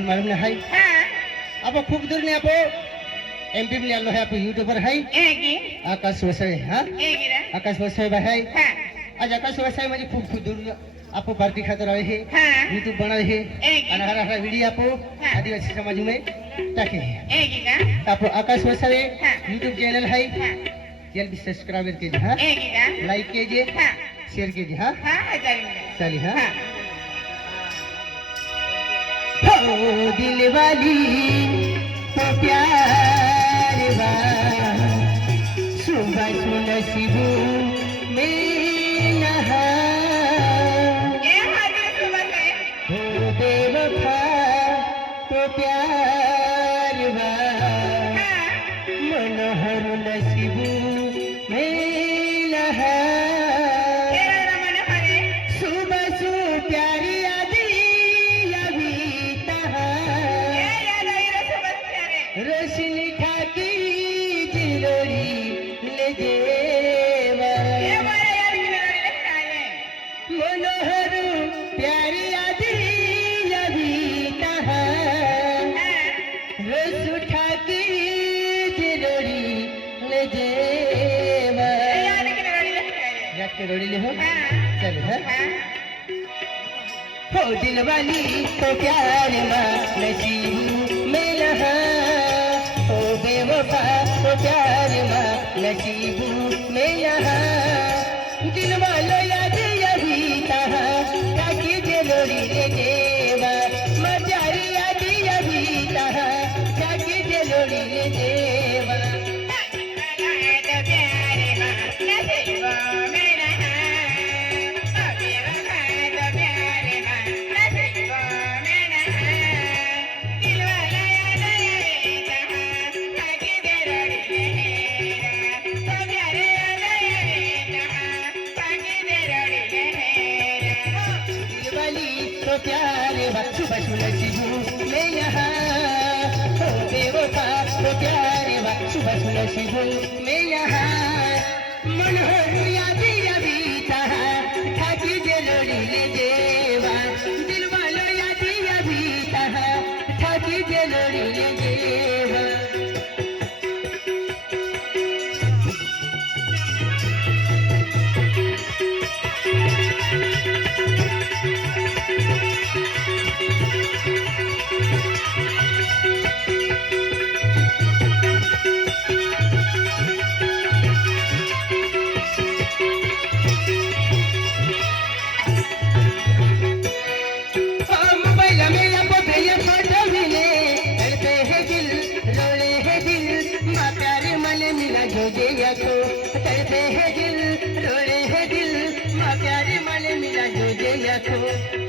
फिर मालूम ना है अब खूब दूर ने आपो एमपी में आलो है आप यूट्यूबर है आकाश वसाई हाँ आकाश वसाई भाई आज आकाश वसाई म्हणजे खूप दूर आपो भारती खातर आए है यूट्यूब बनाए है आणि हरा हरा वीडियो आपो आदिवासी समाज में टाके है आपो आकाश वसाई यूट्यूब चैनल है चैनल भी सब्सक्राइब कीजिए हाँ लाइक कीजिए शेयर कीजिए हाँ चलिए हाँ हो दिल वाली तो प्यार बा सुबह नसीबू में नहा हो बेवफा तो प्यार बा मनोहर नसीबू में नहा सुबह सु प्यारी रोशनी ठाकी जिलोरी ले देवा मनोहर प्यारी आदि अभी कहा रोशु ठाकी जिलोरी ले देवा याद के रोड़ी ले हो चलो हो दिल वाली तो प्यार मा नसीब में लहा बेवफा तो प्यार मा नसीबू में यहाँ दिल वालो याद अभी कहा ताकि जलोरी ले देवा मजारी याद अभी कहा ताकि जलोरी ले देवा तो प्यार वक्त बसुल शिबू में यहाँ हो बेवफा तो प्यार वक्त बसुल शिबू में यहाँ मनोहर याद अभी कहा ठाकी जलोरी ले देवा दिल वालो याद अभी कहा ठाकी जलोरी ले देवा तड़पे है दिल रोए है दिल माँ प्यारे मन मिला जो दे रखो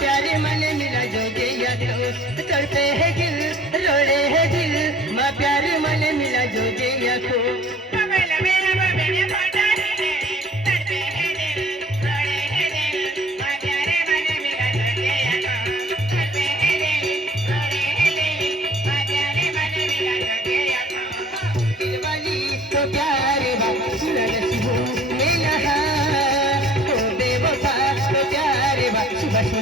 प्यारे मन मिला जो दिया तो तड़पे है दिल रोड़े है दिल माँ प्यारे मन मिला जो दिया तो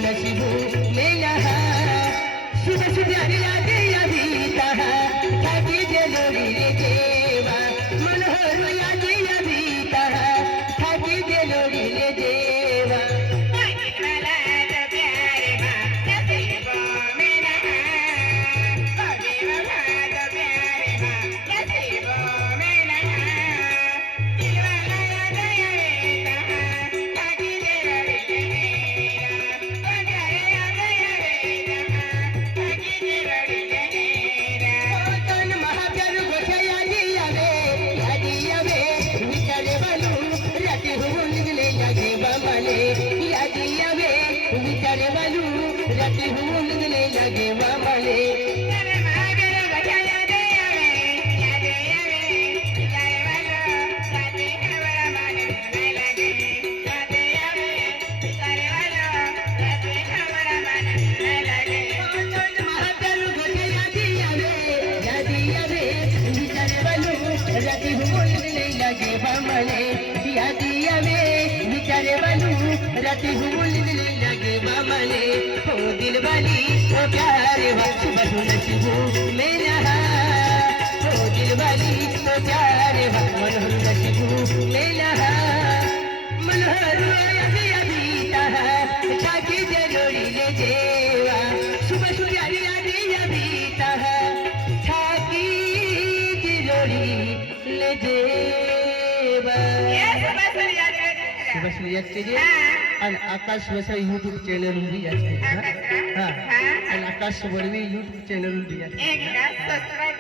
नसीबू में यहाँ सुबह सुबह याद अभी कहा ताकि जलोरी ले देवा मनोहर याद अभी कहा ताकि जलोरी ले देवा विचारे बालू राती हुमुलने लगे बामले यादी आवे विचारे बालू राती हुमुलने लगे बामले हो दिल वाली ओ प्यारे वक्त बसो नसीबो मेरा हो दिल वाली ओ प्यारे वक्त बसो नसीबो मेरा मनोहर अभी अभी ताहा छाती जलोड़ी ले जेवा सुबह सुजारी आदि अभी ताहा छाती जलोड़ी ले जेवा सुबह सूर्याचे जे आणि आकाश वसई YouTube चॅनल उभी असते हा आणि आकाश वळवी YouTube चॅनल उभी असते सबस्क्राइब